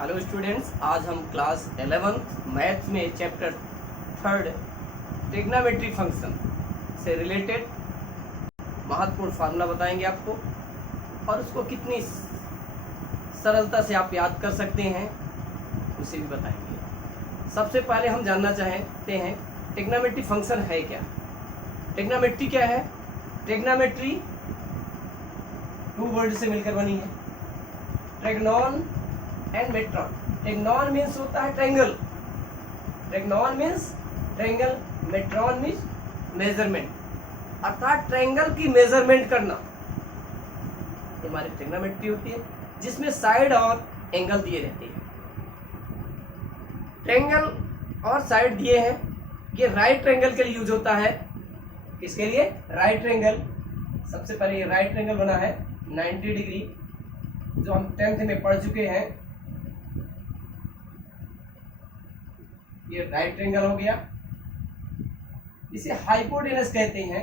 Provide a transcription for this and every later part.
Hello students, आज हम class 11 math में चैप्टर 3 ट्रिग्नोमेट्री फंक्शन से रिलेटेड महत्वपूर्ण फार्मूला बताएंगे आपको, और उसको कितनी सरलता से आप याद कर सकते हैं उसे भी बताएंगे। सबसे पहले हम जानना चाहते हैं ट्रिग्नोमेट्री फंक्शन है क्या। ट्रिग्नोमेट्री क्या है? ट्रिग्नोमेट्री टू वर्ड से मिलकर बनी है, ट्रिग्नोन एंड मेट्रॉन। ट्रिग्नोन मीन्स होता है ट्रायंगल, ट्रिग्नोन मीन्स ट्रायंगल, मेट्रॉन मीन्स मेजरमेंट, अर्थात ट्रायंगल की मेजरमेंट करना हमारी ट्रिग्नोमेट्री होती है, जिसमें साइड और एंगल दिए रहते हैं। ट्रायंगल और साइड दिए हैं। ये राइट ट्रायंगल के लिए यूज होता है। किसके लिए? Right triangle. सबसे पहले ये राइट ट्रायंगल बना है 90 डिग्री, जो हम 10th में पढ़ चुके हैं। ये राइट ट्रायंगल हो गया। इसे हाइपोटेनस कहते हैं,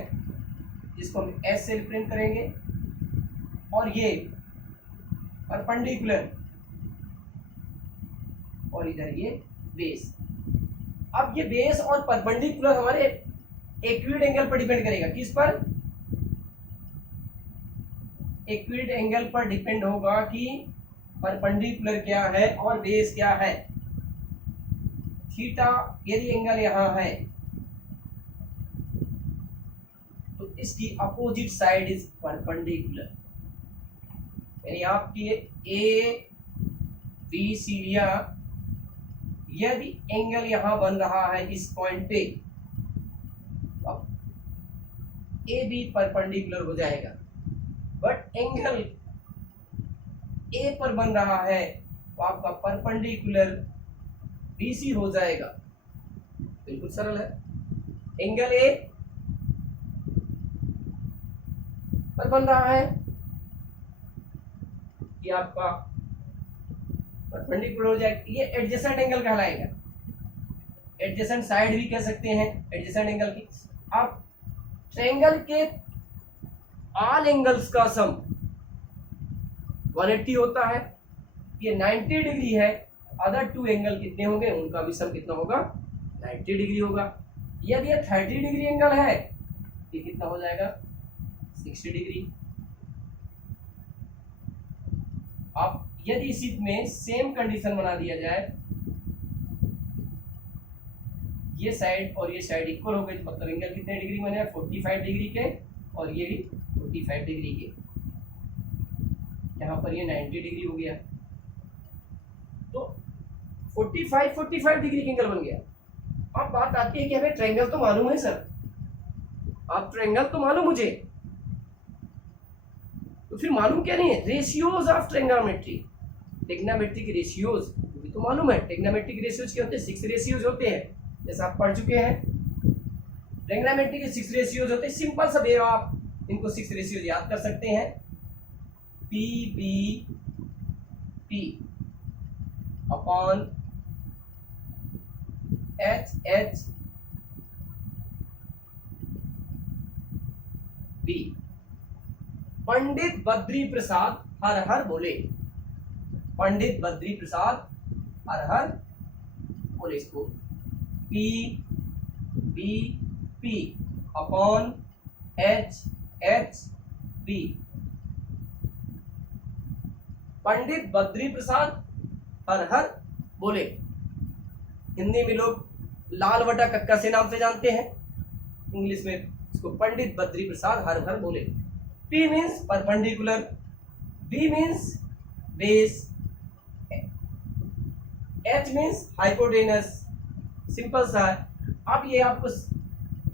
जिसको हम एस से रिप्रेजेंट करेंगे। और ये परपेंडिकुलर, और इधर ये बेस। अब ये बेस और परपेंडिकुलर हमारे एक्यूट एंगल पर डिपेंड करेगा। किस पर? एक्यूट एंगल पर डिपेंड होगा कि परपेंडिकुलर क्या है और बेस क्या है। थीटा यदि एंगल यहां है तो इसकी अपोजिट साइड इज परपेंडिकुलर, यानी आपकी ए बी सीढ़ियां, यदि एंगल यहां बन रहा है इस पॉइंट पे, अब ए बी परपेंडिकुलर हो जाएगा। बट एंगल ए पर बन रहा है तो आपका परपेंडिकुलर बीसी हो जाएगा। बिल्कुल सरल है। एंगल ए पर बन रहा है, ये आपका परपेंडिकुलर हो जाएगा। ये एडजेसेंट एंगल कहलाएगा। एडजेसेंट साइड भी कह सकते हैं एडजेसेंट एंगल की। अब ट्रायंगल के ऑल एंगल्स का सम 180 होता है। ये 90 डिग्री है, अदर टू एंगल कितने होंगे उनका भी सम कितना होगा? 90 डिग्री होगा। यदि ये 30 डिग्री एंगल है, ये कितना हो जाएगा? 60 डिग्री। अब यदि इसी में सेम कंडीशन बना दिया जाए, ये साइड और ये साइड इक्वल हो गई, मतलब एंगल कितने डिग्री बने? 45 डिग्री के, और ये भी 45 डिग्री के। यहाँ पर ये 90 डिग्री हो गया, तो 45 डिग्री का एंगल बन गया। अब बात आती है कि हमें ट्रायंगल तो मालूम है सर, आप ट्रायंगल तो मालूम मुझे, तो फिर मालूम क्या नहीं है? Ratios of trigonometry. ट्रिग्नोमेट्री के रेशियोज भी तो मालूम है। ट्रिग्नोमेट्री के रेशियोज क्या होते हैं? 6 रेशियोज होते हैं, जैसे आप पढ़ चुके हैं। ट्रिग्नोमेट्री के 6 रेशियोज होते हैं। सिंपल सा वे आप इनको 6 रेशियोज याद कर सकते हैं। P B P upon H H B. Pandit Badri Prasad हर हर बोले। पंडित बद्री प्रसाद हर हर बोले। इसको P B P upon H H B. Pandit Badri Prasad हर हर बोले। हिंदी में लोग लाल बटा कक्का से नाम से जानते हैं, इंग्लिश में इसको पंडित बद्री प्रसाद हर हर बोले। P means perpendicular, B means base, H means hypotenuse. Simple सा है। अब ये आपको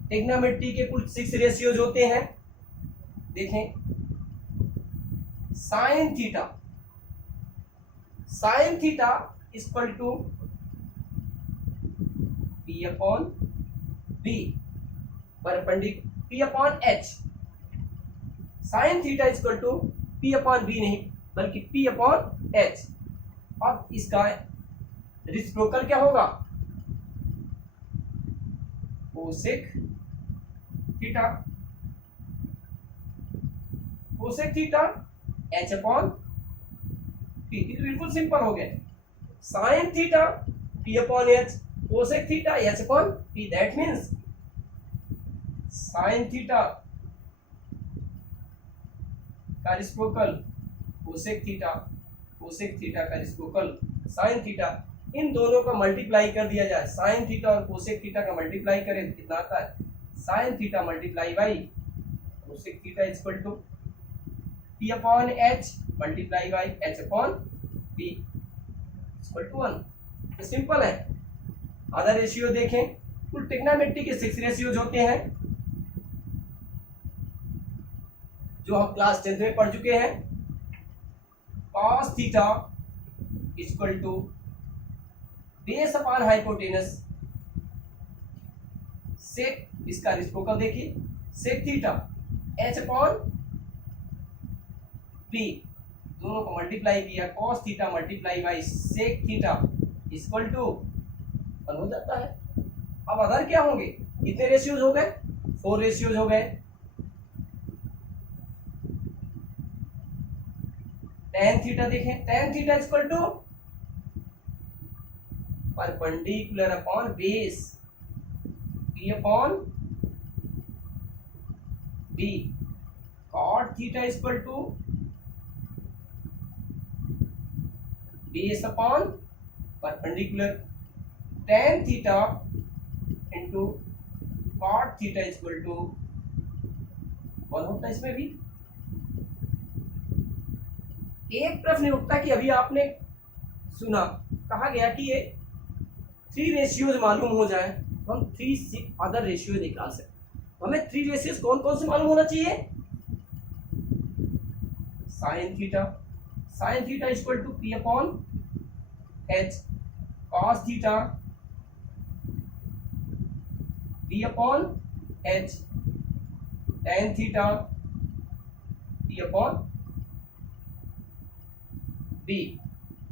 ट्रिग्नोमेट्री के कुल 6 रेशियोज होते हैं। देखें, sine theta, sine theta equal to P upon B perpendicular P upon H। Sine theta equal to P upon B नहीं, बल्कि P अपॉन H। अब इसका रेसिप्रोकल क्या होगा? Cosec theta. Cosec theta H upon P। बिल्कुल simple हो गया। Sine theta p upon h, cosec theta h upon p, that means sine theta का रिसिप्रोकल कोसेक थीटा का रिसिप्रोकल साइन थीटा, इन दोनों का मल्टीप्लाई कर दिया जाए। साइन थीटा और कोसेक थीटा का मल्टीप्लाई करें तो कितना आता है, sine theta multiply by cosec theta equal to p upon h multiply by h upon p equal to 1। Simple है। अदर रेशियो देखें, कुल ट्रिग्नोमेट्री के 6 रेशियोज होते हैं जो हम क्लास 10th में पढ़ चुके हैं। cos theta equal to base upon hypotenuse sec, इसका रिसिप्रोकल देखिए, sec theta h upon p, दोनों को मल्टीप्लाई किया, cos theta multiply by sec theta equal to 1 हो जाता है। अब अदर क्या होंगे, कितने रेशियोज हो गए, 4 रेशियोज हो गए। tan थीटा देखें, tan theta equal to perpendicular upon base p upon b, cot theta equal to base upon perpendicular, tan theta into cot theta equal to 1 होता है। इसमें भी एक प्रश्न उठता कि अभी आपने सुना, कहा गया कि ये 3 रेशियोज मालूम हो जाए तो हम 3 अदर रेशियो निकाल सकते। हमें 3 रेशियोज कौन कौन से मालूम होना चाहिए, sine theta equal to p upon h, cos theta p upon h, tan theta p upon b,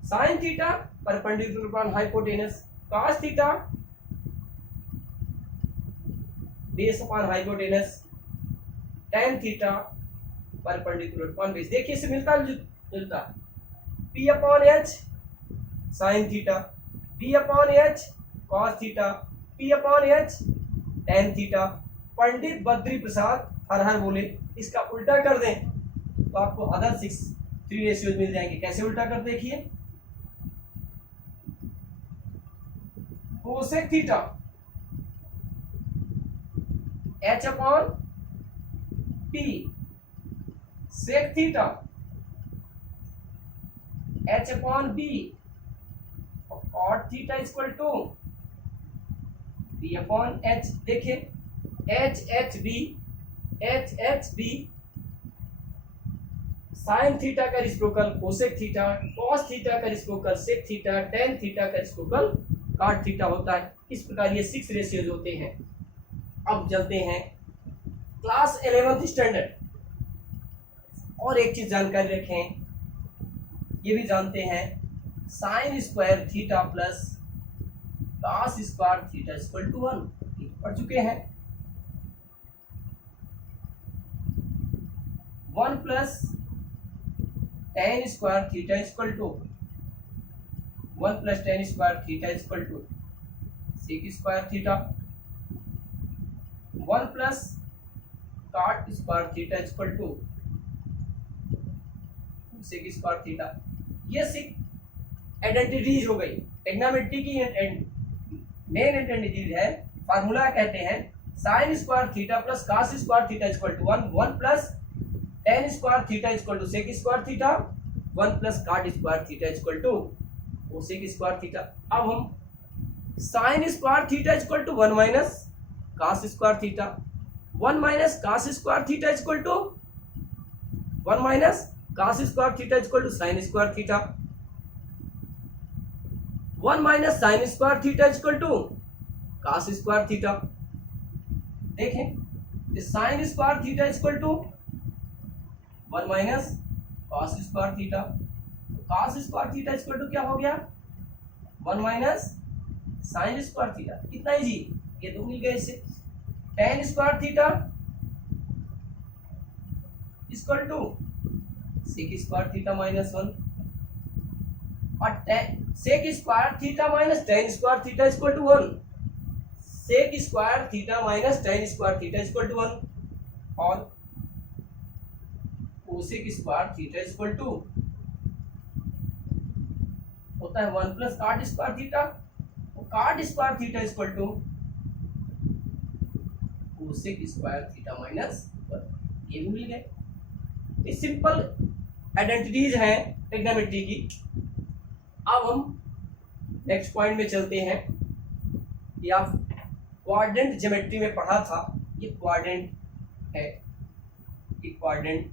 sine theta perpendicular upon hypotenuse, cos theta base upon hypotenuse, tan theta perpendicular upon base. देखिए इससे मिलता जुलता, p upon h sine theta, p upon h cos theta, p upon h tan theta. Pandit Badri Prasad हर हर बोले, इसका उल्टा कर दें तो आपको अदर 3 रेशियोज मिल जाएंगे। कैसे उल्टा कर देखिए, cosec theta h upon p, sec theta h upon b, और cot theta equal to p upon h। देखिए h b साइन थीटा का reciprocal cosec theta, cos theta का reciprocal sec theta, tan theta का reciprocal cot theta होता है। इस प्रकार ये 6 रेशियोज होते हैं। अब चलते हैं क्लास 11th स्टैंडर्ड। और एक चीज जानकारी रखें, ये भी जानते हैं sine square theta plus cos square theta equal to 1, पढ़ चुके हैं। 1 plus tan square theta equal to 1 plus tan square theta equal to sec square theta, 1 plus cot square theta equal to sec square theta. ये 6 identities हो गई। Trigonometry की main identities है, formula कहते हैं sine square theta plus cos square theta equal to 1 plus tan square theta equal to sec square theta, 1 plus cot square theta equal to cosec square theta. अब हम sine square theta equal to 1 minus cos square theta, 1 minus cos square theta equal to 1 minus cos square theta equal to sine square theta, 1 minus sine square theta equal to cos square theta. देखें sine square theta equal to 1 minus cos square theta, cos square theta equal to क्या हो गया 1 minus sine square theta. कितना easy, ये 2 मिल गए इससे। tan square theta equal to sec square theta minus 1, और sec square theta minus tan square theta equal to 1, sec square theta minus tan square theta equal to 1 और cosec square theta equal to होता है 1 plus cot square theta, तो cot square theta equal to cosec square theta minus 1। ये भूल गए। ये simple identities हैं trigonometry की। अब हम नेक्स्ट पॉइंट में चलते हैं। ये आप क्वाड्रेंट ज्योमेट्री में पढ़ा था, ये क्वाड्रेंट है, ये क्वाड्रेंट।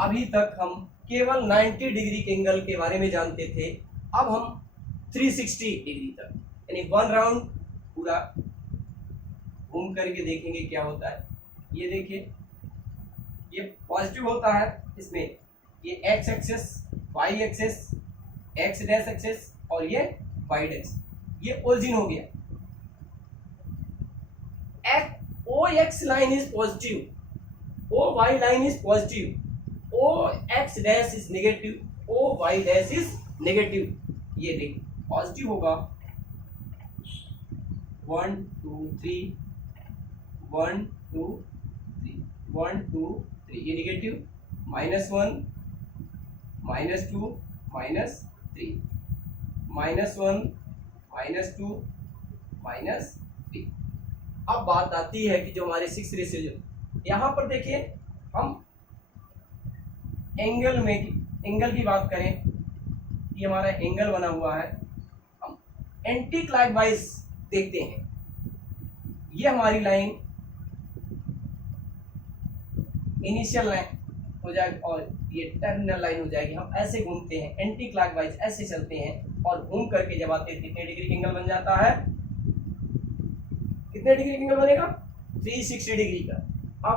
अभी तक हम केवल 90 डिग्री के एंगल के बारे में जानते थे, अब हम 360 डिग्री तक, यानी 1 राउंड पूरा घूम करके देखेंगे क्या होता है। ये देखिए, ये पॉजिटिव होता है, इसमें ये X axis, Y axis, X dash axis और ये वाई डैश, ये ओरिजिन हो गया। O X line is positive, O Y line is positive, O X dash is negative, O Y dash is negative. ये देख पॉजिटिव होगा 1 2 3, 1 2 3, 1 2 3, ये negative -1 -2 -3, -1 -2 -3। अब बात आती है कि जो हमारे 6 रेशियो, यहाँ पर देखिए हम एंगल की बात करें, ये हमारा एंगल बना हुआ है, हम एंटी क्लॉकवाइज देखते हैं। ये हमारी लाइन इनिशियल लाइन हो जाएगी और ये टर्मिनल लाइन हो जाएगी। हम ऐसे घूमते हैं एंटी क्लॉकवाइज, ऐसे चलते हैं और घूम करके जब आते हैं कितने डिग्री एंगल बन जाता है, कितने डिग्री एंगल बनेगा 360 डिग्री का। अब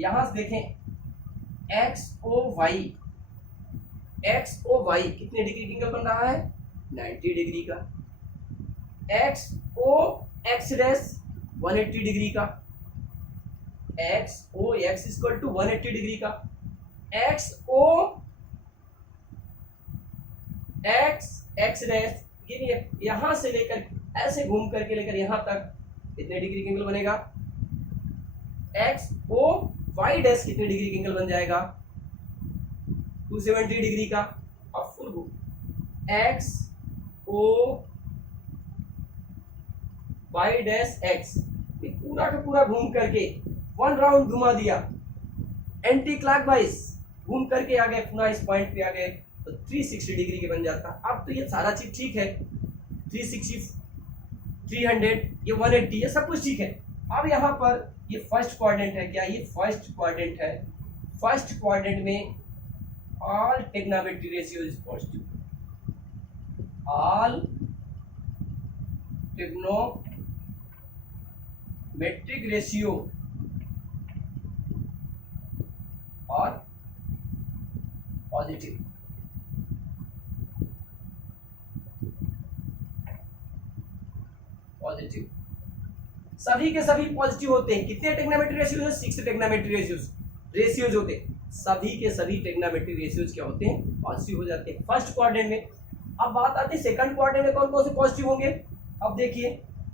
यहां से देखें एक्स ओ वाई कितने डिग्री एंगल बन रहा है 90 डिग्री का। X O X dash 180 degree का, X O X equal to 180 degree का, X O X X dash, ये यहां से लेकर ऐसे घूम करके लेकर यहां तक कितने डिग्री एंगल बनेगा, एक्स ओ वाई डैश कितने डिग्री एंगल बन जाएगा 270 डिग्री का। अब फुल घूम X O Y dash X, पूरा का पूरा घूम करके 1 राउंड घुमा दिया एंटी क्लॉकवाइज, घूम करके आ गए पुनः इस पॉइंट पे आ गए, तो 360 डिग्री के बन जाता। अब तो ये सारा चीज ठीक है, 360 300 ये 180 ये सब कुछ ठीक है। अब यहाँ पर ये फर्स्ट क्वाड्रेंट है, क्या ये फर्स्ट क्वाड्रेंट है। फर्स्ट क्वाड्रेंट में all trigonometry ratio is positive, all trigonometric ratio और पॉजिटिव। पॉजिटिव सभी के सभी पॉजिटिव होते हैं। कितने ट्रिग्नोमेट्री रेशियोज है 6 ट्रिग्नोमेट्री रेशियोज होते हैं। सभी के सभी ट्रिग्नोमेट्री रेशियोज क्या होते हैं पॉजिटिव हो जाते हैं फर्स्ट क्वाड्रेंट में। अब बात आती है सेकंड क्वाड्रेंट में कौन कौन से पॉजिटिव होंगे। अब देखिए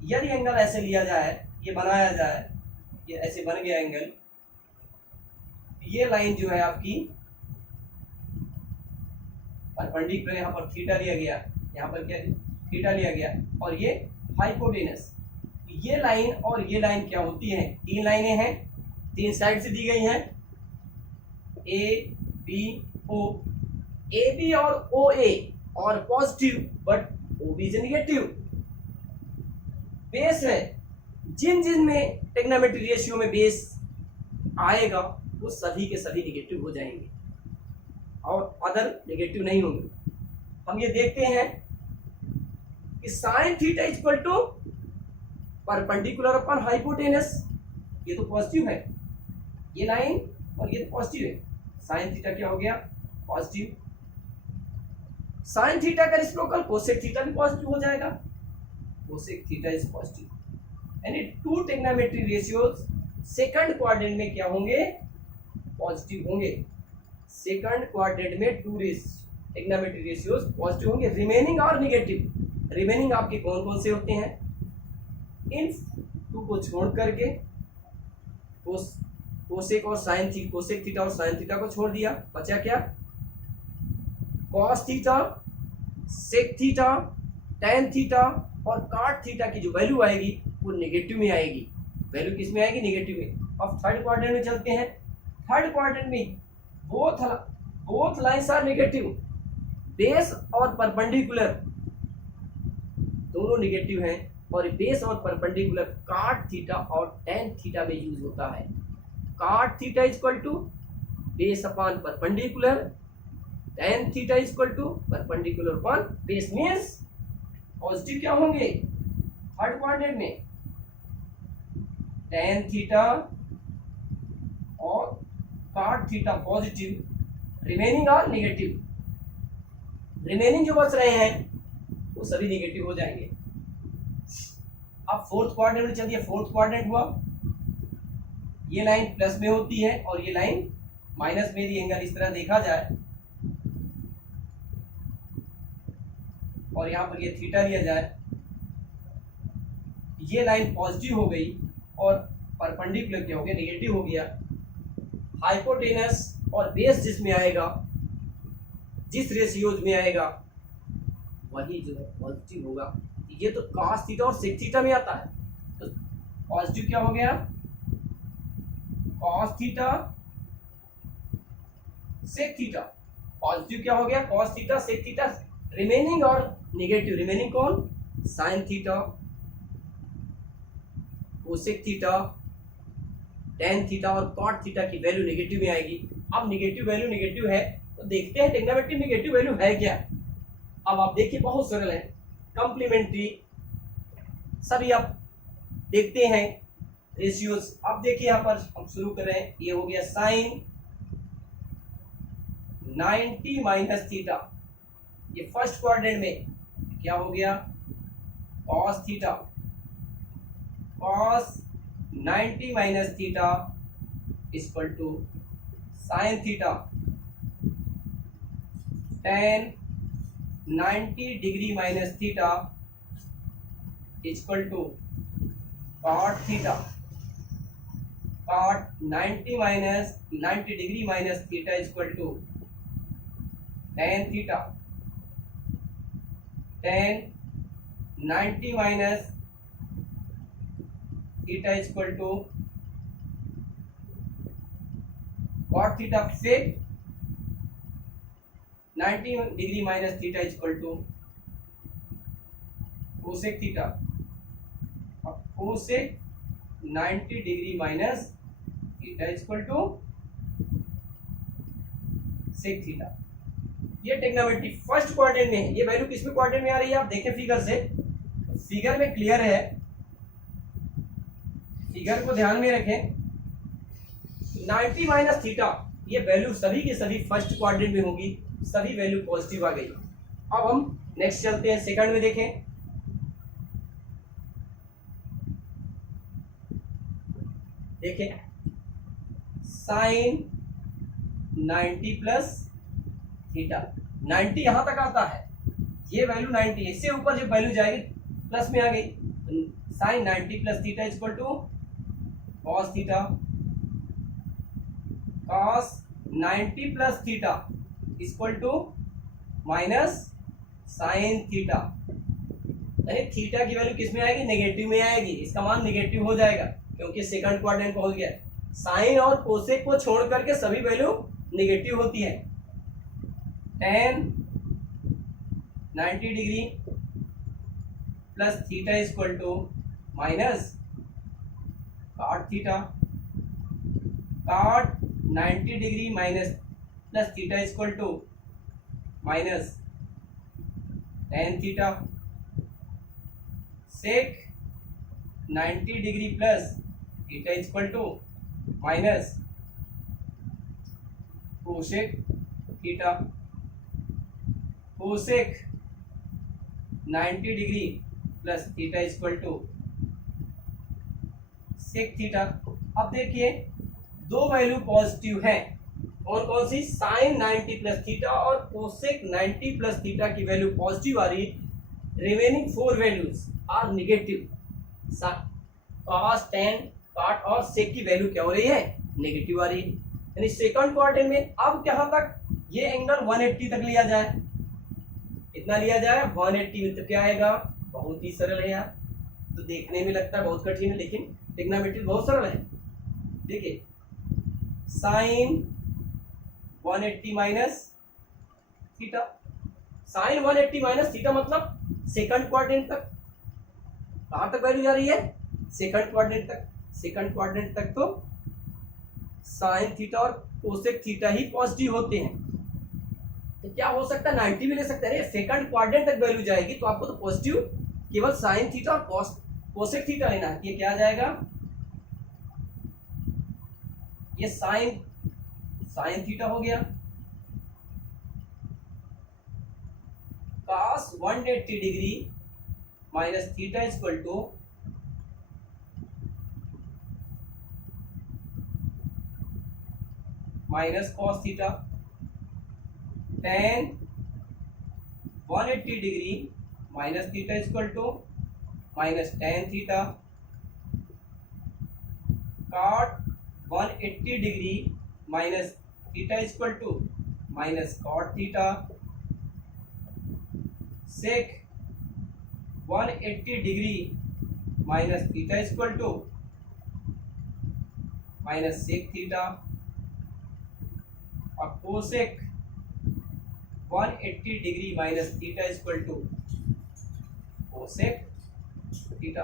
यदि एंगल ऐसे लिया जाए, ये बनाया जाए, ये ऐसे बन गया एंगल, ये लाइन जो है आपकी परपेंडिकुलर, यहाँ पर थीटा लिया गया, यहाँ पर क्या थीटा लिया गया, और ये हाइपोटेनस। ये लाइन और ये लाइन क्या होती है, 3 लाइनें हैं, 3 साइड से दी गई हैं, A B O. A B और O A are positive but O B is negative. Base है, जिन जिन में ट्रिग्नोमेट्री रेशियो में बेस आएगा वो सभी के सभी नेगेटिव हो जाएंगे और अदर नेगेटिव नहीं होंगे। हम ये देखते हैं कि sine theta equal to perpendicular upon hypotenuse, ये तो पॉजिटिव है, ये लाइन और ये पॉजिटिव है। साइन थीटा क्या हो गया पॉजिटिव, साइन थीटा का रेसिप्रोकल कोसेक थीटा भी पॉजिटिव हो जाएगा, कोसेक थीटा इज पॉजिटिव। यानी 2 ट्रिग्नोमेट्री रेशियोज सेकंड क्वाड्रेंट में क्या होंगे पॉजिटिव होंगे। सेकंड क्वाड्रेंट में टू ट्रिग्नोमेट्री रेशियोज पॉजिटिव होंगे। रिमेनिंग और निगेटिव, रिमेनिंग आपके कौन कौन से होते हैं? इन टू को छोड़ करके कोसेक और साइन थीटा, कोसेक थीटा और साइन थीटा को छोड़ दिया, बचा क्या? Cos theta, sec theta, tan theta और काट थीटा की जो वैल्यू आएगी वो नेगेटिव में आएगी। वैल्यू किस में आएगी? नेगेटिव में। अब थर्ड क्वाड्रेंट में चलते हैं। थर्ड क्वाड्रेंट में both lines are negative, base और परपेंडिकुलर दोनों नेगेटिव हैं, और बेस और परपेंडिकुलर काट थीटा और टेन थीटा में यूज होता है। Cot theta equal to base upon perpendicular, tan theta equal to perpendicular upon base. Means positive क्या होंगे थर्ड क्वाड्रेंट में? टेन थीटा और cot theta positive, remaining are negative. Remaining जो बच रहे हैं वो सभी नेगेटिव हो जाएंगे। अब फोर्थ क्वाड्रेंट में चलिए। फोर्थ क्वाड्रेंट हुआ, ये लाइन प्लस में होती है और ये लाइन माइनस में। यदि एंगल इस तरह देखा जाए और यहाँ पर ये थीटा लिया जाए, ये लाइन पॉजिटिव हो गई और परपेंडिकुलर क्या हो गया? नेगेटिव हो गया। हाइपोटेनस और बेस जिसमें आएगा, जिस रेशियोज में आएगा वही जो है पॉजिटिव होगा। ये तो cos थीटा और sec थीटा में आता है, तो पॉजिटिव क्या हो गया? cos theta sec theta. Positive क्या हो गया? cos theta sec theta. Remaining are negative, remaining कौन? sin theta, cosec theta, tan theta और cot थीटा की वैल्यू नेगेटिव में आएगी। अब नेगेटिव वैल्यू नेगेटिव है तो देखते हैं ट्रिग्नोमेट्री नेगेटिव वैल्यू है क्या। अब आप देखिए बहुत सरल है, कंप्लीमेंट्री सभी आप देखते हैं रेशियोज। अब देखिए यहाँ पर हम शुरू कर रहे हैं। ये हो गया साइन 90 माइनस थीटा, ये फर्स्ट क्वाड्रेंट में क्या हो गया? Cos theta, cos 90 minus theta equal to sine theta, tan 90 degree minus theta equal to cot theta, cot 90 degree minus theta equal to tan theta, tan 90 minus theta equal to cot theta, फिर 90 degree minus theta equal to cosec theta, और cosec 90 degree minus theta equal to sec theta. ये trigonometry first quadrant में है। ये value किसमें quadrant में आ रही है? आप देखें फिगर से, फिगर में क्लियर है, फिगर को ध्यान में रखें। 90 माइनस थीटा ये वैल्यू सभी के सभी फर्स्ट क्वाड्रेंट में होगी, सभी वैल्यू पॉजिटिव आ गई। अब हम नेक्स्ट चलते हैं, सेकंड में देखें। देखें साइन 90 प्लस थीटा, 90 यहां तक आता है, ये वैल्यू 90 है, इससे ऊपर जब वैल्यू जाएगी प्लस में आ गई। Sine 90 plus theta equal to cos theta, cos 90 plus theta equal to minus sine theta. यानी थीटा की वैल्यू किस में आएगी? नेगेटिव में आएगी। इसका मान नेगेटिव हो जाएगा क्योंकि सेकंड क्वाड्रेंट पहुंच गया। साइन और कोसेक को छोड़ करके सभी वैल्यू नेगेटिव होती है। Tan 90 degree plus theta equal to minus cot theta, cot 90 degree minus plus theta equal to minus tan theta, sec 90 degree plus theta equal to minus cosec theta, cosec 90 degree plus theta equal to sec theta. अब देखिए दो value positive है, कौन कौन सी, sine 90 plus theta और cosec 90 plus theta की value positive आ रही, remaining 4 values are negative. Cos, tan, cot और सेक की वैल्यू क्या हो रही है, नेगेटिव आ रही है। यानी सेकंड क्वाड्रेंट में अब कहां तक, ये एंगल 180 तक लिया जाए, कितना लिया जाए 180 में, तो क्या आएगा, बहुत ही सरल है यार। तो देखने में लगता है बहुत कठिन है, लेकिन ट्रिग्नोमेट्री बहुत सरल है। देखिए sine 180 minus theta, sine 180 minus theta मतलब सेकंड क्वाड्रेंट तक, कहां तक वैल्यू जा रही है, सेकंड क्वाड्रेंट तक। सेकंड क्वाड्रेंट तक तो साइन थीटा और कोसेक थीटा ही पॉजिटिव होते हैं, तो क्या हो सकता है 90 भी ले सकते हैं। सेकंड क्वाड्रेंट तक वैल्यू जाएगी तो आपको तो पॉजिटिव केवल साइन थीटा और कोसेक थीटा लेना है। ये क्या आ जाएगा, ये साइन थीटा हो गया, cos 180 degree minus theta equal to minus cos theta, tan 180 degree minus theta equal to minus tan theta, cot 180 degree minus theta equal to minus cot theta, sec 180 degree minus theta equal to minus sec theta, और cosec 180 degree minus theta equal to cosec theta.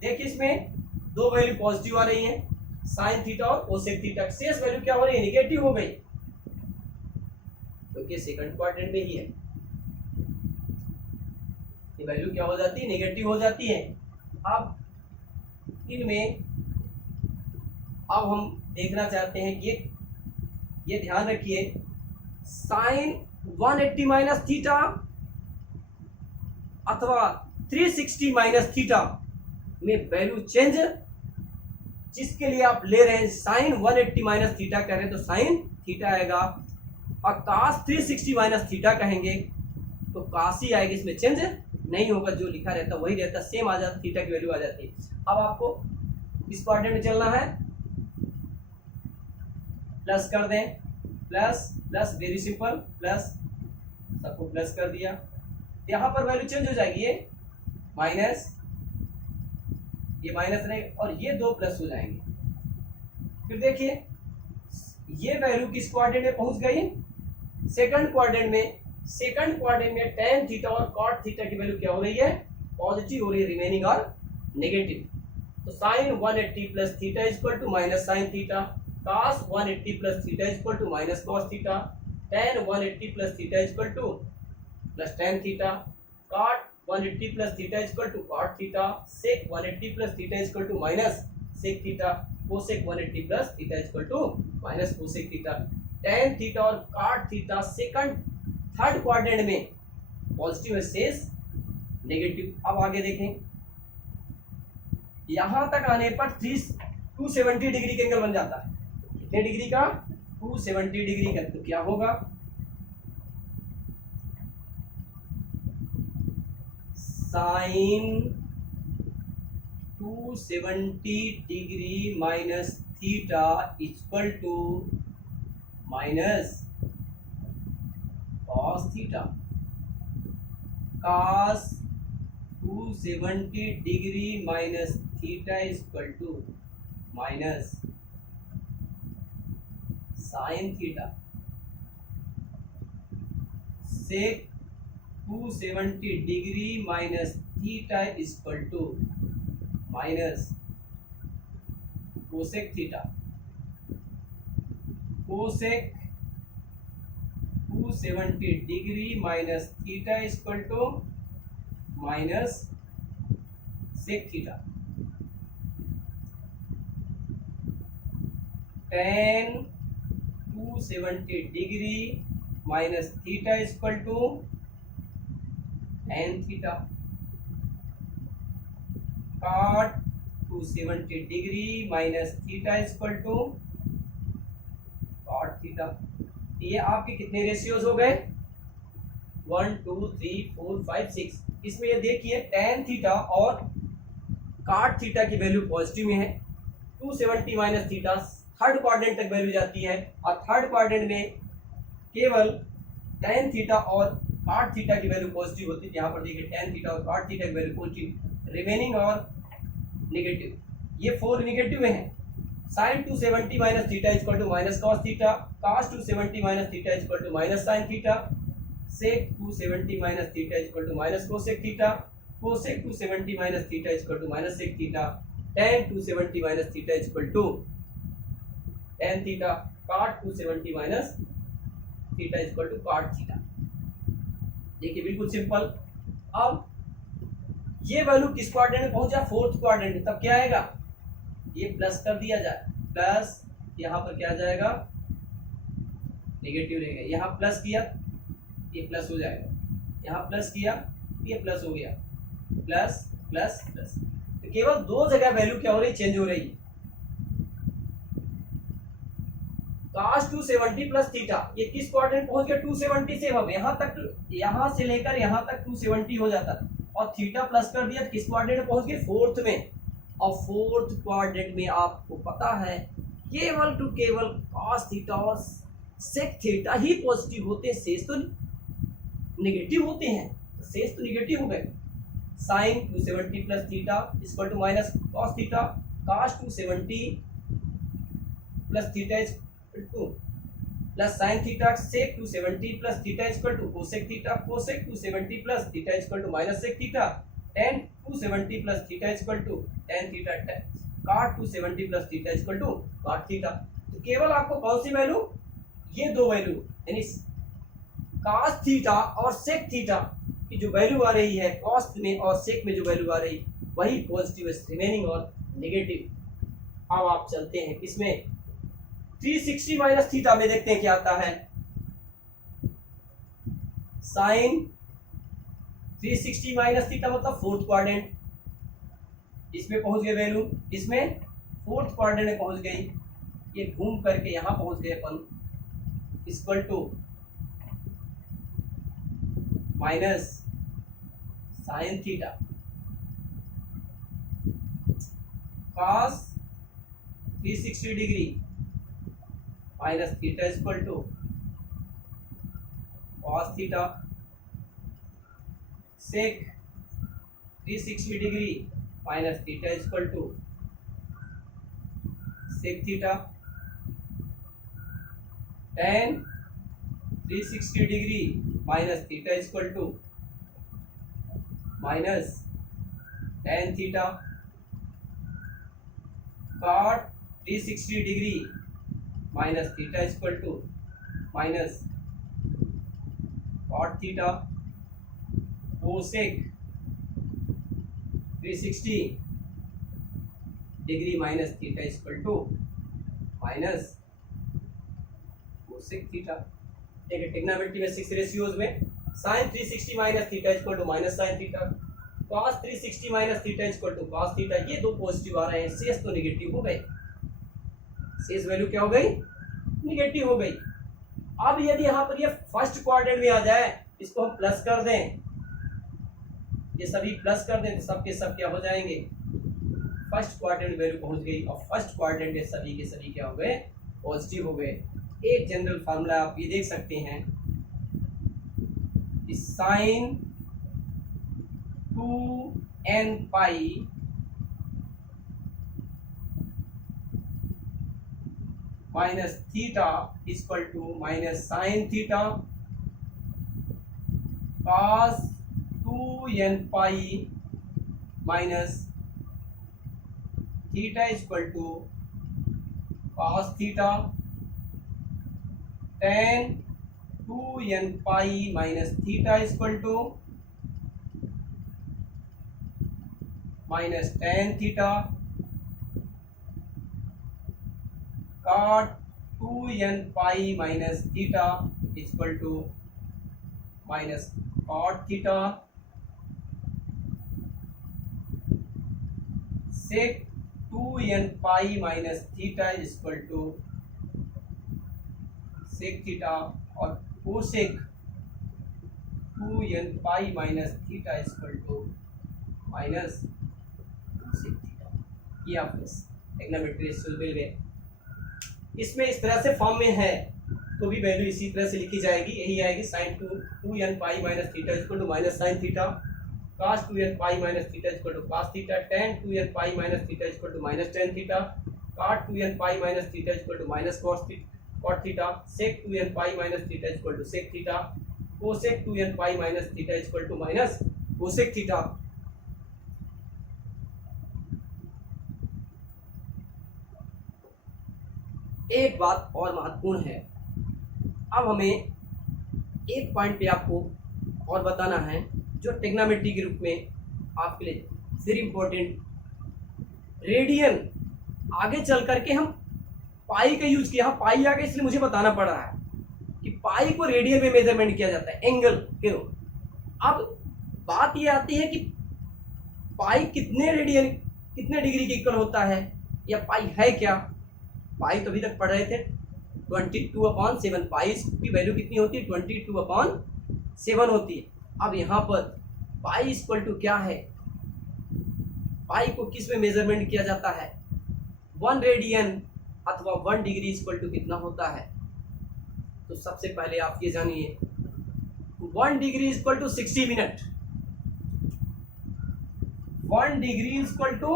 देखिए इसमें दो value positive आ रही हैं, sine theta और cosec theta, शेष value क्या हो रही है, निगेटिव हो गई, क्योंकि सेकंड क्वाड्रेंट में ही है, ये वैल्यू क्या हो जाती है, नेगेटिव हो जाती है। अब इनमें अब हम देखना चाहते हैं कि ये ध्यान रखिए, साइन 180 माइनस थीटा अथवा 360 माइनस थीटा में वैल्यू चेंज, जिसके लिए आप ले रहे हैं साइन 180 माइनस थीटा कह रहे हैं तो साइन थीटा आएगा, और कास 360 माइनस थीटा कहेंगे तो कास ही आएगी, इसमें चेंज नहीं होगा, जो लिखा रहता वही रहता, सेम आ जाता, थीटा की वैल्यू आ जाती है। अब आपको इस क्वाड्रेंट में चलना है, प्लस कर दें, plus plus very simple, plus सबको प्लस कर दिया, यहां पर वैल्यू चेंज हो जाएगी, ये माइनस, ये माइनस रहे और ये दो प्लस हो जाएंगे। फिर देखिए ये वैल्यू किस क्वाड्रेंट में पहुंच गई, सेकंड क्वाड्रेंट में। सेकंड क्वाड्रेंट में टेन थीटा और कॉट थीटा की वैल्यू क्या हो रही है, पॉजिटिव हो रही है, रिमेनिंग और नेगेटिव। तो sine 180 plus theta equal to minus sine theta, cos 180 plus theta equal to minus cos theta, tan 180 plus theta equal to plus tan theta, cot 180 plus theta equal to cot theta, sec 180 plus theta equal to minus sec theta, cosec 180 plus theta equal to minus cosec theta. tan theta और cot theta second third quadrant में positive है, शेष negative. अब आगे देखें, यहां तक आने पर 270 डिग्री का एंगल बन जाता है, कितने डिग्री का, 270 डिग्री का। तो क्या होगा, sine 270 degree minus theta equal to minus cos theta, cos 270 degree minus theta equal to minus sine theta, sec 270 degree minus theta equal to minus cosec theta, cosec 270 degree minus theta equal to minus sec theta, tan 270 degree minus theta equal to tan theta, cot 270 degree minus theta equal to cot theta. ये आपके कितने ratios हो गए, 1 2 3 4 5 6। इसमें ये देखिए tan theta और cot theta की वैल्यू पॉजिटिव में है, 270 माइनस थीटा थर्ड क्वाड्रेंट तक वैल्यू जाती है, और थर्ड क्वाड्रेंट में केवल tan थीटा और cot थीटा की वैल्यू पॉजिटिव होती है। यहाँ पर देखिए tan थीटा और cot थीटा की value positive, remaining are negative, ये 4 नेगेटिव में है। sin 270 minus theta equal to minus cos theta, cos 270 minus theta equal to minus sin theta, sec 270 minus theta equal to minus cosec theta, cosec 270 minus theta equal to minus sec theta, tan 270 minus theta equal to tan theta, cot 270 minus theta equal to cot theta. देखिए बिल्कुल simple. अब ये value किस quadrant में पहुंचा, fourth quadrant में, तब क्या आएगा, ये प्लस कर दिया जाए, प्लस यहाँ पर क्या आ जाएगा, नेगेटिव रहेगा। यहाँ प्लस किया ये प्लस हो जाएगा, यहाँ प्लस किया ये प्लस हो गया, प्लस प्लस प्लस। तो केवल दो जगह वैल्यू क्या हो रही, चेंज हो रही है। cos 270 प्लस थीटा, ये किस क्वाड्रेंट पहुंच गया, 270 से। अब यहाँ तक, यहाँ से लेकर यहाँ तक 270 हो जाता, और थीटा प्लस कर दिया, किस क्वाड्रेंट में पहुंच गए, फोर्थ में। और फोर्थ क्वाड्रेंट में आपको पता है केवल टू केवल cos थीटा और sec थीटा ही पॉजिटिव होते हैं, शेष तो नेगेटिव होते हैं, शेष तो नेगेटिव हो गए। sin 270 plus theta equal to minus cos theta, cos 270 plus theta equal to plus sin theta, sec 270 plus theta equal to cosec theta, cosec 270 plus theta equal to minus sec theta, tan 270 plus theta equal to tan theta, cot 270 plus theta equal to cot theta. तो केवल आपको कौन सी value, ये दो value, यानी cos theta और sec theta की जो वैल्यू आ रही है, cos में और sec में जो वैल्यू आ रही वही पॉजिटिव है, रिमेनिंग और नेगेटिव। अब आप चलते हैं इसमें 360 माइनस थीटा में, देखते हैं क्या आता है। साइन 360 माइनस थीटा मतलब फोर्थ क्वाड्रेंट, इसमें पहुंच गए वैल्यू, इसमें फोर्थ क्वाड्रेंट में पहुंच गई, ये घूम करके यहां पहुंच गए अपन, equal to minus sine theta cos 360 degree minus theta equal to cos theta, sec 360 degree minus theta equal to sec theta, tan 360 degree minus theta equal to minus tan theta, cot 360 degree minus theta equal to minus cot theta, cosec 360 degree minus theta equal to minus cosec theta. देखिए trigonometry में 6 ratios में sin 360 minus theta equal to minus sin theta, cos 360 minus theta equal to cos theta, ये दो positive आ रहे हैं, शेष तो negative हो गए, शेष वैल्यू क्या हो गई, नेगेटिव हो गई। अब यदि यहाँ पर ये फर्स्ट क्वाड्रेंट में आ जाए, इसको हम प्लस कर दें, ये सभी प्लस कर दें तो सब के सब क्या हो जाएंगे, फर्स्ट क्वाड्रेंट वैल्यू पहुंच गई, और फर्स्ट क्वाड्रेंट में सभी के सभी क्या हो गए, पॉजिटिव हो गए। एक जनरल फार्मूला आप ये देख सकते हैं, sine 2n pi minus theta equal to minus sine theta, cos 2n pi minus theta equal to cos theta, tan 2n pi minus theta equal to minus tan theta, cot 2n pi minus theta equal to minus cot theta, sec 2n pi minus theta equal to sec theta और cosec 2n pi minus theta equal to minus cosec theta. ये आपको trigonometry ratio मिल गए। इसमें इस तरह से form में है तो भी वैल्यू इसी तरह से लिखी जाएगी, यही आएगी sine 2n pi minus theta equal to minus sine theta, cos 2n pi minus theta equal to cos theta, tan 2n pi minus theta equal to minus tan theta, cot 2n pi minus theta equal to minus cot theta, sec 2n pi minus theta equal to sec theta, cosec 2n pi minus theta equal to minus cosec theta. एक बात और महत्वपूर्ण है, अब हमें एक point पे आपको और बताना है जो ट्रिग्नोमेट्री के रूप में आपके लिए वेरी इंपॉर्टेंट, रेडियन। आगे चल करके हम पाई का यूज किया, पाई आ गया इसलिए मुझे बताना पड़ रहा है कि पाई को रेडियन में मेजरमेंट किया जाता है एंगल क्यों। अब बात ये आती है कि पाई कितने रेडियन कितने डिग्री के इक्वल होता है या पाई है क्या। पाई तो अभी तक पढ़ रहे थे 22/7, पाई की वैल्यू कितनी होती है 22/7 होती है। अब यहाँ पर पाई इक्वल टू क्या है, पाई को किस में मेजरमेंट किया जाता है, 1 रेडियन अथवा 1 डिग्री इक्वल टू कितना होता है। तो सबसे पहले आप ये जानिए 1 degree equal to 60 minute, 1 degree equal to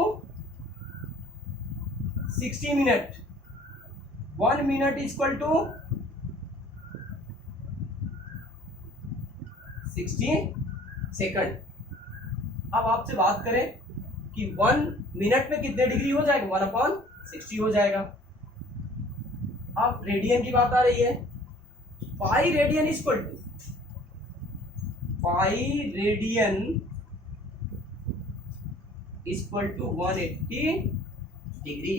60 minute, 1 minute equal to 60 second. अब आपसे बात करें कि 1 मिनट में कितने डिग्री हो जाएगा, 1/60 हो जाएगा। अब रेडियन की बात आ रही है, pi radian equal to 180 degree,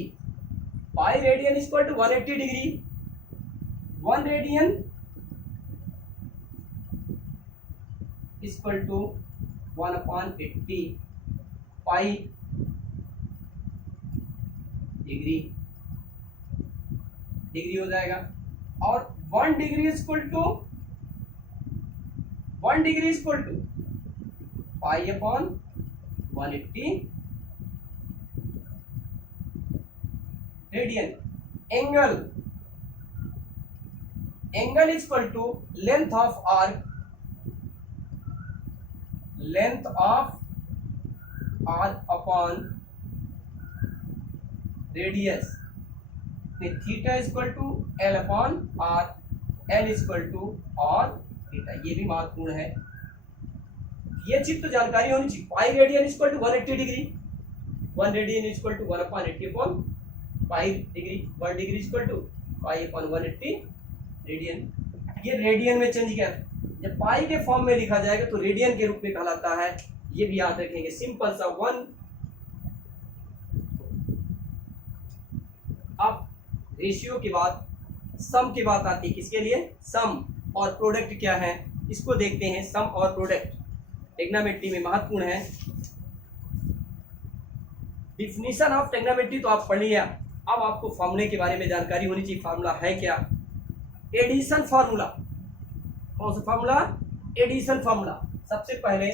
pi radian equal to 180 degree, 1 radian equal to 1/80 pi degree हो जाएगा। और 1 degree equal to pi upon 180 radian. Angle equal to length of arc upon radius में theta equal to L upon R, L equal to R theta. ये भी महत्वपूर्ण है, ये चीज तो जानकारी होनी चाहिए। Pi radian equal to 180 degree, 1 radian equal to 1/80 upon pi degree, 1 degree equal to pi upon 180 radian. ये रेडियन में चेंज किया, जब पाई के फॉर्म में लिखा जाएगा तो रेडियन के रूप में कहलाता है। ये भी याद रखेंगे, सिंपल सा 1। अब रेशियो के बाद सम की बात आती है, किसके लिए, सम और प्रोडक्ट क्या है इसको देखते हैं। सम और प्रोडक्ट ट्रिग्नोमेट्री में महत्वपूर्ण है। डिफिनीशन ऑफ ट्रिग्नोमेट्री तो आप पढ़ लिया, अब आपको फॉर्मूले के बारे में जानकारी होनी चाहिए। फार्मूला है क्या, एडिशन फार्मूला। कौन सा फार्मूला, एडिशन फार्मूला। सबसे पहले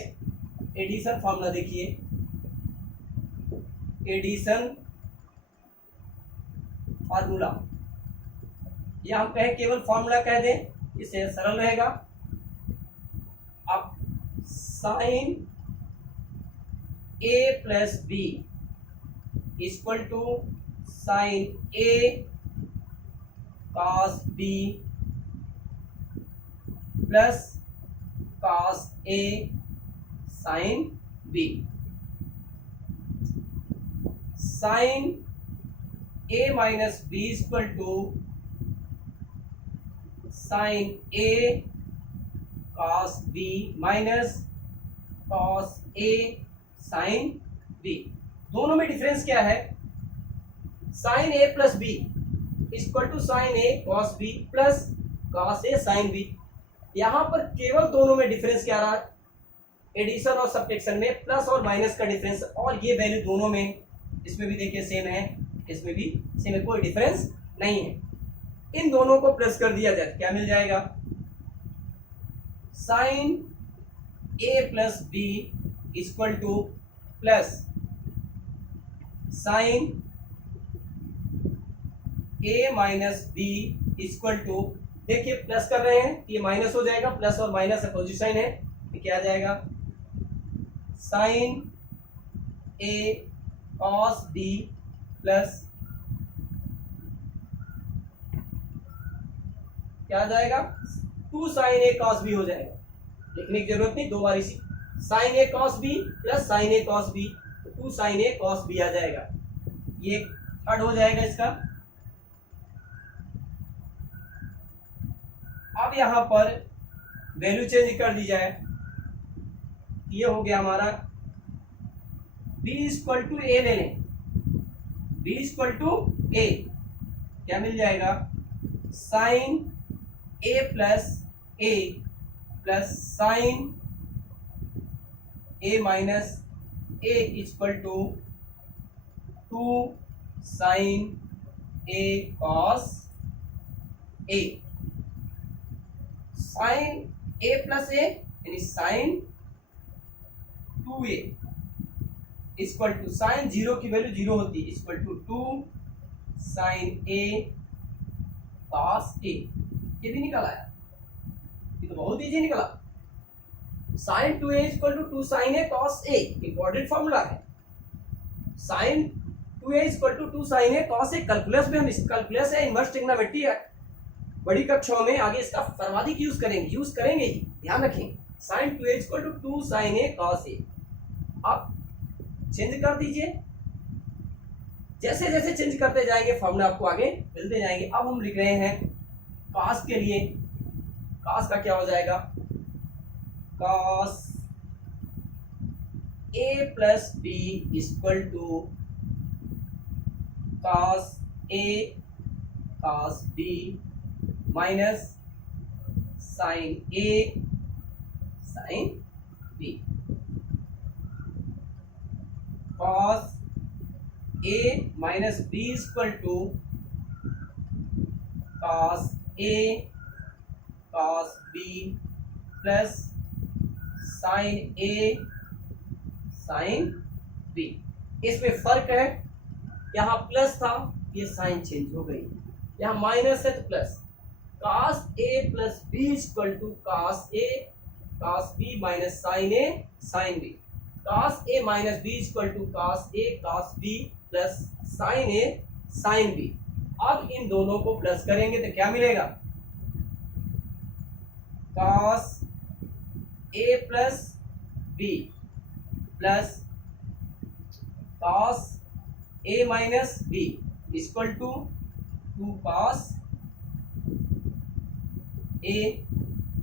एडिशन फार्मूला देखिए, एडिशन फार्मूला या हम कहें केवल फार्मूला कह दें, इससे सरल रहेगा। अब sine A plus B equal to sine A cos B plus cos A sine B. Sine A minus B equal to sine A cos B minus cos A sine B. दोनों में difference क्या है, sine A plus B equal to sine A cos B plus cos A sine B. यहां पर केवल दोनों में difference क्या रहा, एडिशन और सब्ट्रैक्शन में प्लस और माइनस का डिफरेंस, और ये वैल्यू दोनों में, इसमें भी देखिए सेम है, इसमें भी सेम है, कोई डिफरेंस नहीं है। इन दोनों को प्लस कर दिया जाए क्या मिल जाएगा, sine A plus B equal to plus sine A minus B equal to, देखिए प्लस कर रहे हैं ये माइनस हो जाएगा, प्लस और माइनस अपोजिट साइन है, तो क्या आ जाएगा sine A cos B plus क्या आ जाएगा 2 साइन ए कॉस बी हो जाएगा, लिखने की जरूरत नहीं, दो बार इसी sign A cos B plus sine A cos B, 2 sine A cos B आ जाएगा, ये थर्ड हो जाएगा इसका। अब यहां पर वैल्यू चेंज कर दी जाए, ये हो गया हमारा b इक्वल टू ए ले लें, b इक्वल टू ए क्या मिल जाएगा sine A plus sine A minus A equal to 2 sine A cos A, sine A plus A यानी sine 2a equal to sine zero की वैल्यू जीरो होती है equal to 2 sine A cos A, ये भी निकल आया, ये तो बहुत इजी निकला, sine 2a equal to 2 sine A cos A, important formula है, sine 2a equal to 2 sine A cos A, calculus में हम इस कैलकुलस है इनवर्स ट्रिग्नोमेट्री है, बड़ी कक्षाओं में आगे इसका सर्वाधिक यूज करेंगे ही, ध्यान रखें, sine 2a equal to 2 sine A cos A, अब चेंज कर दीजिए, जैसे जैसे चेंज करते जाएंगे फॉर्मूला आपको आगे मिलते जाएंगे। अब हम लिख रहे हैं कॉस के लिए, कॉस का क्या हो जाएगा cos A plus B equal to cos A cos B minus sine A sine B, cos A minus B equal to cos A cos B plus sine A sine B. इसमें फर्क है, यहाँ plus था ये sign change हो गई, यहाँ minus है तो plus, cos A plus B equal to cos A cos B minus sine A sine B, cos A minus B equal to cos A cos B plus sine A sine B. अब इन दोनों को plus करेंगे तो क्या मिलेगा cos A plus B plus cos A minus B equal to 2 cos A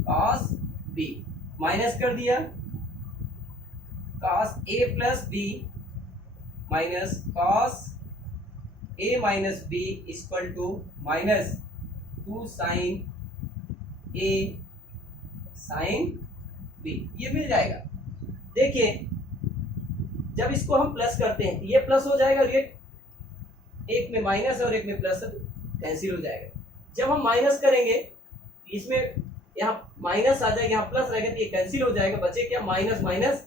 cos B, minus कर दिया cos A plus B minus cos A minus B equal to minus 2 sine A sine B, ये मिल जाएगा। देखिए जब इसको हम plus करते हैं ये प्लस हो जाएगा, रेट एक में माइनस है और एक में प्लस है तो कैंसिल हो जाएगा। जब हम माइनस करेंगे इसमें यहाँ माइनस आ जाएगा, यहाँ प्लस रहेगा तो ये कैंसिल हो जाएगा, बचे क्या माइनस माइनस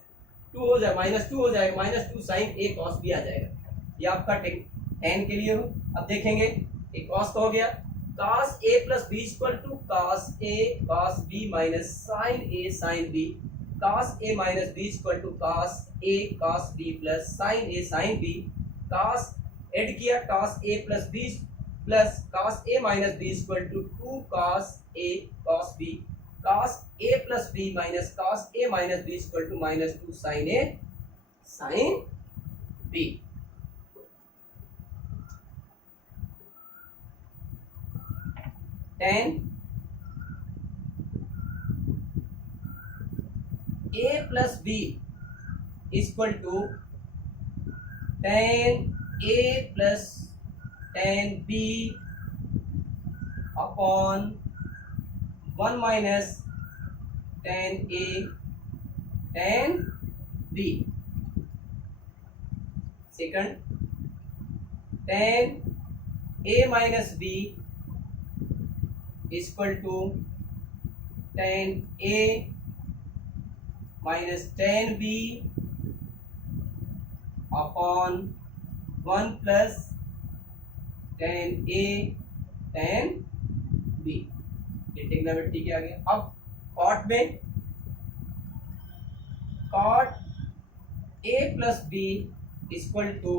2 हो जाएगा, -2 हो जाएगा, -2 साइन ए कॉस बी आ जाएगा। ये आपका टेन के लिए हो। अब देखेंगे एक कॉस का हो गया, cos A plus B equal to cos A cos B minus sine A sine B, cos A minus B equal to cos A cos B plus sine A sine B, cos add किया cos A plus B plus cos A minus B equal to 2 cos A cos B, cos A plus B minus cos A minus B equal to -2 sine A sine B. Ten A plus B equal to tan A plus tan B upon 1 minus tan A tan B. Second tan A minus B equal to tan A minus tan B upon 1 plus tan A tan B। ये trigonometry के आ गया। अब cot में cot A plus B equal to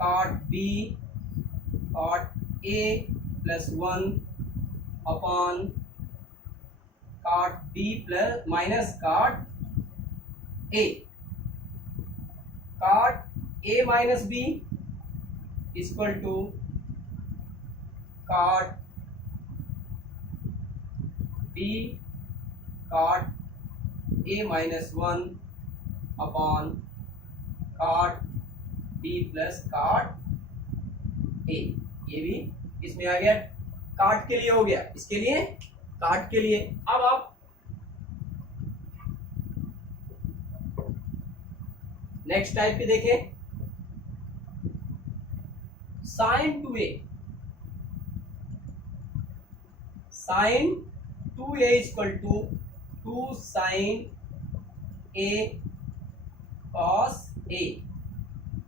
cot B cot A plus 1 upon cot B plus minus cot A। Cot A minus B equal to cot B cot A minus 1 upon cot B plus cot A। ये भी इसमें आ गया, काट के लिए हो गया, इसके लिए काट के लिए। अब आप नेक्स्ट टाइप पे देखें, sine 2a, sine 2a equal to 2 sine a cos a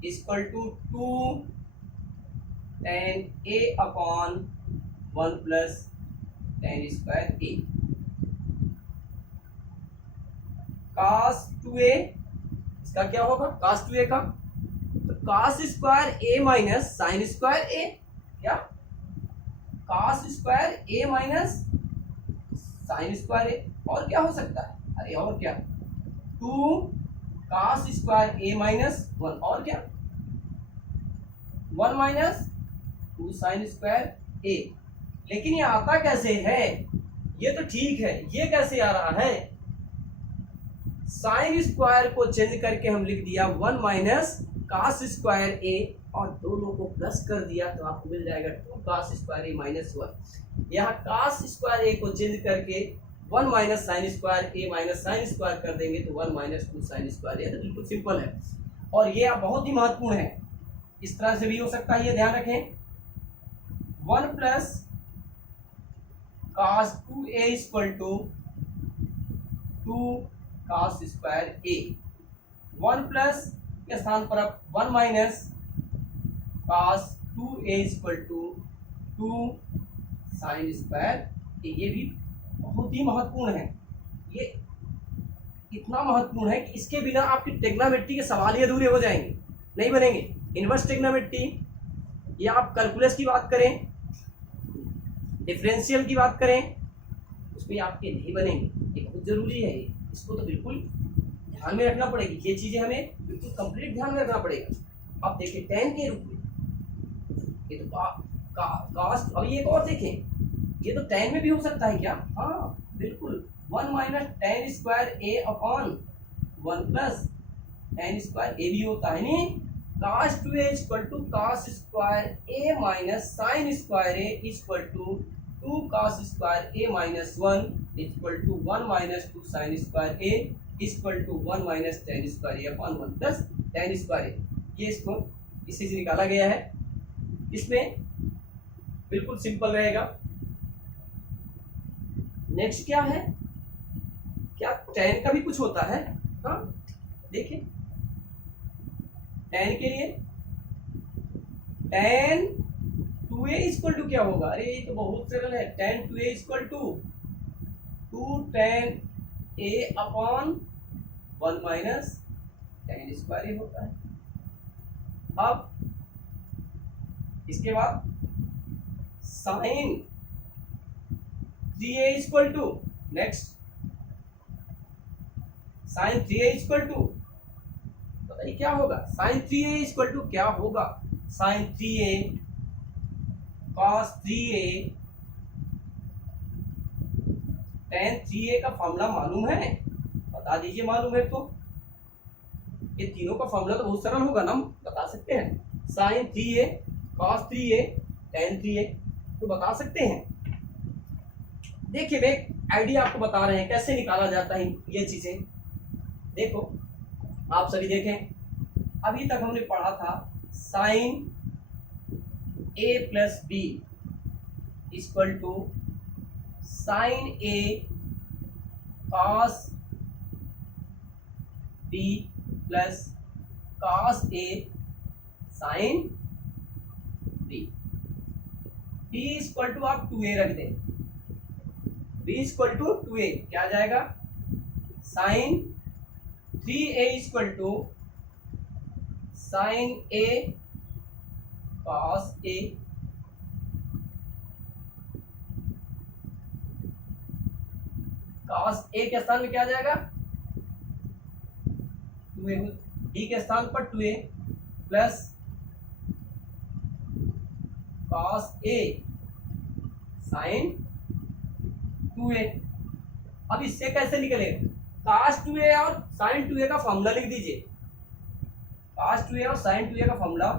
equal to 2 tan A upon 1 plus tan square A। cos 2a इसका क्या होगा, cos 2a का तो cos square A minus sine square A, क्या cos square A minus sine square A। और क्या हो सकता है, अरे और क्या 2 cos स्क्वायर A माइनस 1, और क्या 1 माइनस 2 साइन स्क्वायर A। लेकिन ये आता कैसे है, ये तो ठीक है, ये कैसे आ रहा है, साइन स्क्वायर को चेंज करके हम लिख दिया 1 माइनस cos स्क्वायर A और दोनों को प्लस कर दिया तो आपको मिल जाएगा 2 cos स्क्वायर A माइनस 1। यहाँ cos स्क्वायर A को चेंज करके 1 minus sine square A minus sine square कर देंगे तो 1 माइनस 2 साइन स्क्वायर A। तो बिल्कुल सिंपल है और ये बहुत ही महत्वपूर्ण है, इस तरह से भी हो सकता है, ये ध्यान रखें। 1 plus cos 2a equal to 2 cos square A। 1 plus के स्थान पर अब 1 minus cos 2a equal to 2 sine square A। ये भी बहुत ही महत्वपूर्ण है, ये इतना महत्वपूर्ण है कि इसके बिना आपकी ट्रिग्नोमेट्री के सवाल ही अधूरे हो जाएंगे, नहीं बनेंगे। इनवर्स ट्रिग्नोमेट्री या आप कैलकुलस की बात करें, डिफरेंशियल की बात करें, उसमें आपके नहीं बनेंगे। ये बहुत जरूरी है, इसको तो बिल्कुल ध्यान में रखना पड़ेगी, ये चीजें हमें बिल्कुल कंप्लीट ध्यान में रखना पड़ेगा। अब देखिए tan के रूप में ये तो कास्ट, अब ये एक और देखें, ये तो tan में भी हो सकता है क्या, हाँ बिल्कुल 1 minus tan square A upon 1 plus tan square A भी होता है नहीं। cos 2a equal to cos square A minus sine square A equal to 2 cos square A minus 1 equal to 1 minus 2 sine square A equal to 1 minus tan square A upon 1 plus tan square A। ये इसको इसी से निकाला गया है, इसमें बिल्कुल simple रहेगा। नेक्स्ट क्या है, क्या tan का भी कुछ होता है, हाँ देखिए tan के लिए tan 2a इक्वल टू क्या होगा, अरे ये तो बहुत सरल है, tan 2a equal to 2 tan A upon 1 minus tan square A होता है। अब इसके बाद sine 3a equal to, next sine 3a equal to, बताइए क्या होगा, साइन 3a इक्वल टू क्या होगा, sign 3a cos 3a tan 3a का फॉर्मूला मालूम है, बता दीजिए मालूम है तो। ये तीनों का फॉर्मूला तो बहुत सरल होगा ना, हम बता सकते हैं, sign 3a cos 3a tan 3a तो बता सकते हैं। देखिए मैं आइडिया आपको बता रहे हैं कैसे निकाला जाता है ये चीजें। देखो आप सभी देखें, अभी तक हमने पढ़ा था sine a plus B equal to sine A cos B plus cos A sine B. B equal to आप 2a रख दें, बी इक्वल टू 2a क्या आ जाएगा, sine 3a equal to sine a cos a cos a के स्थान में क्या आ जाएगा 2a, b के स्थान पर 2a plus cos a sign 2a। अब इससे कैसे निकले, कॉस 2a और साइन 2a का फॉर्मूला लिख दीजिए। कॉस 2a और साइन 2a का फॉर्मूला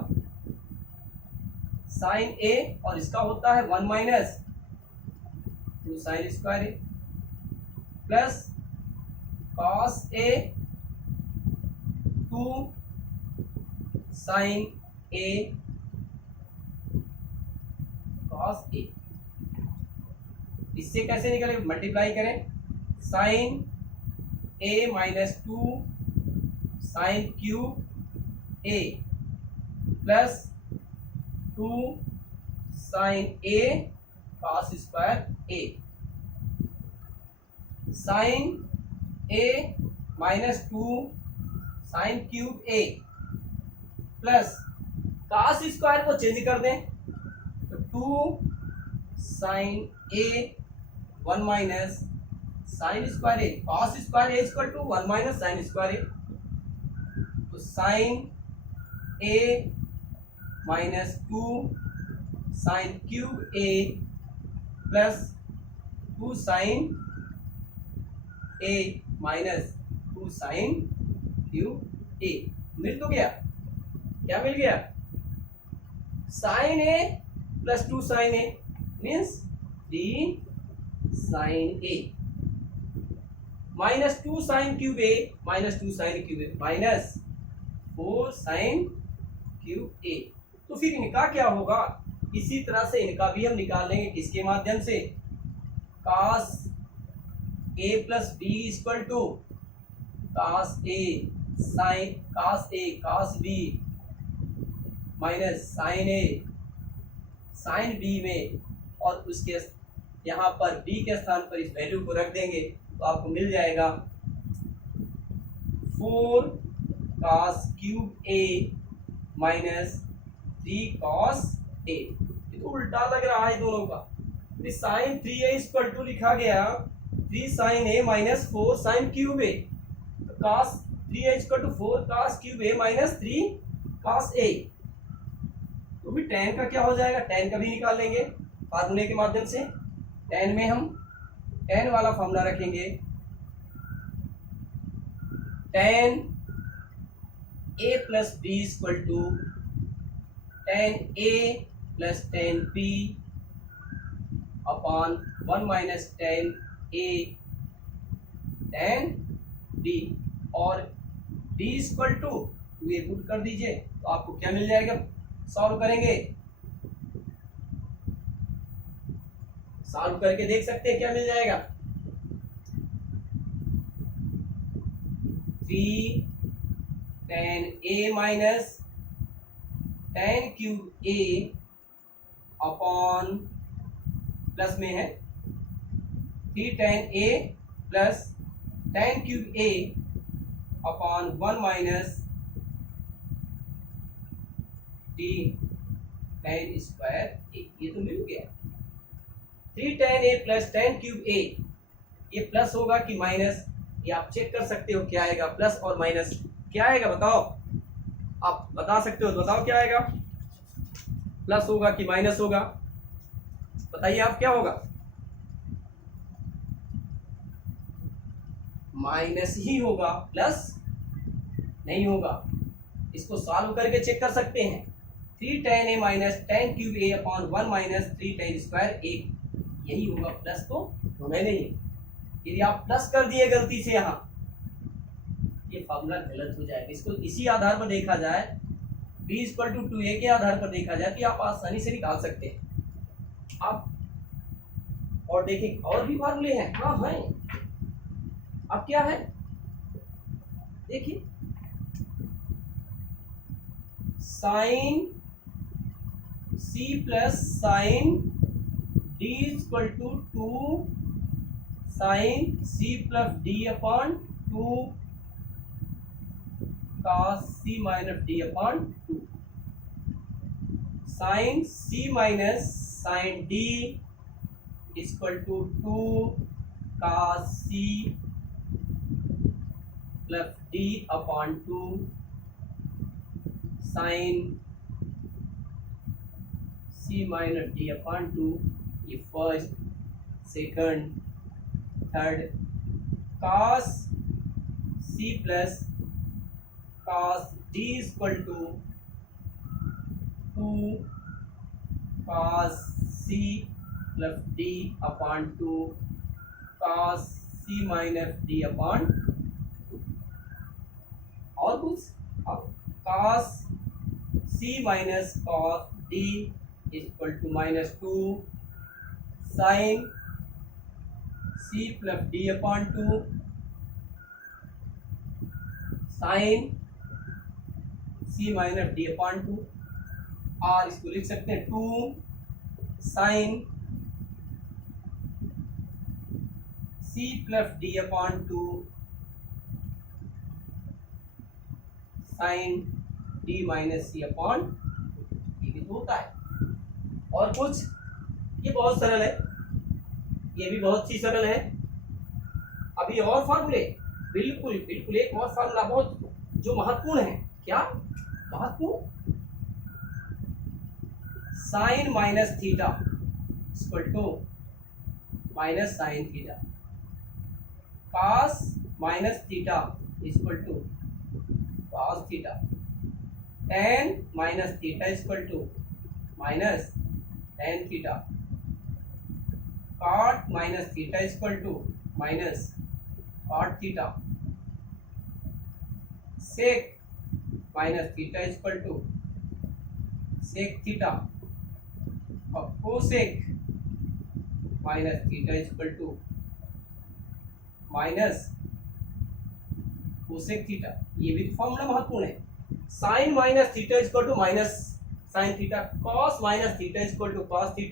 साइन a और इसका होता है 1 minus 2 sine square A plus cos a 2 sine a cos a। इससे कैसे निकले, मल्टीप्लाई करें, sine a minus 2 sine cube a plus 2 sine a cos square a। Sine a minus 2 sine cube a plus cos square को change कर दें तो 2 sine a 1 minus sine square A, cos square A equal to 1 minus sine square A, तो sign a minus 2 sine cube a plus 2 sine a minus 2 sine cube a मिल तो गया, क्या मिल गया, sine a plus 2 sine a means 3 sine a minus 2 sine cube a minus 2 sine cube a minus 4 sine cube a। तो फिर इनका क्या होगा, इसी तरह से इनका भी हम निकाल लेंगे, किसके माध्यम से, cos a plus b equal to cos a sine cos a cos b minus sine a sine b में, और उसके यहाँ पर b के स्थान पर इस वैल्यू को रख देंगे तो आपको मिल जाएगा 4 cos cube a minus 3 cos a। ये तो उल्टा लग रहा है दोनों का, साइन 3a इक्वल टू लिखा गया 3 sine a minus 4 sine cube a, तो cos 3a equal to 4 cos cube a minus 3 cos a। तो भी tan का क्या हो जाएगा, tan का भी निकाल लेंगे फार्मूले के माध्यम से। tan में हम tan वाला फॉर्मूला रखेंगे, tan a plus b equal to tan a plus tan b upon 1 minus tan a tan b, और b equal to 2a put कर दीजिए तो आपको क्या मिल जाएगा, सॉल्व करेंगे, सॉल्व करके देख सकते हैं क्या मिल जाएगा, 3 tan a minus tan cube a upon plus में है 3 tan a plus tan cube a upon 1 minus 3 tan square a। ये तो मिल गया, 3 tan a plus tan cube a, ये प्लस होगा कि माइनस, ये आप चेक कर सकते हो क्या आएगा, प्लस और माइनस क्या आएगा बताओ, आप बता सकते हो तो बताओ क्या आएगा, प्लस होगा कि माइनस होगा, बताइए आप क्या होगा, माइनस ही होगा, प्लस नहीं होगा। इसको सॉल्व करके चेक कर सकते हैं, 3 tan a minus tan cube a upon 1 minus 3 tan square a, यही होगा, प्लस तो होना ही नहीं। यदि आप प्लस कर दिए गलती से यहाँ, ये फॉर्मूला गलत हो जाएगा। इसको इसी आधार पर देखा जाए, b इक्वल टू 2a के आधार पर देखा जाए कि आप आसानी से निकाल सकते हैं। आप और देखें और भी फार्मूले हैं, हाँ हैं। अब क्या है देखिए, sine C plus sine D equal to 2 sine C plus D upon 2 cos c minus D upon 2, sine c minus sine D equal to 2 cos c plus D upon 2 sine c minus D upon 2। ये first, second, third, cos c plus cos d equal to 2 cos c plus d upon 2 cos c minus d upon 2। और कुछ, अब cos c minus cos d equal to minus 2 sine c plus d upon 2 sine c minus D upon 2, और इसको लिख सकते हैं 2 sine c plus D upon 2 sine d minus c upon, ये भी तो होता है। और कुछ, ये बहुत सरल है, ये भी बहुत ही सरल है। अभी और फार्मूले, बिल्कुल बिल्कुल एक और फार्मूला बहुत जो महत्वपूर्ण है, क्या महत्वपूर्ण, sine minus theta equal to minus sine theta, cos minus theta equal to cos theta, tan minus theta equal to minus tan theta, cot minus theta equal to minus cot theta, sec minus theta equal to sec theta, और cosec minus theta equal to minus cosec theta. ये भी formula महत्वपूर्ण है। Sine minus theta equal to minus sine theta, cos minus theta equal to cos theta.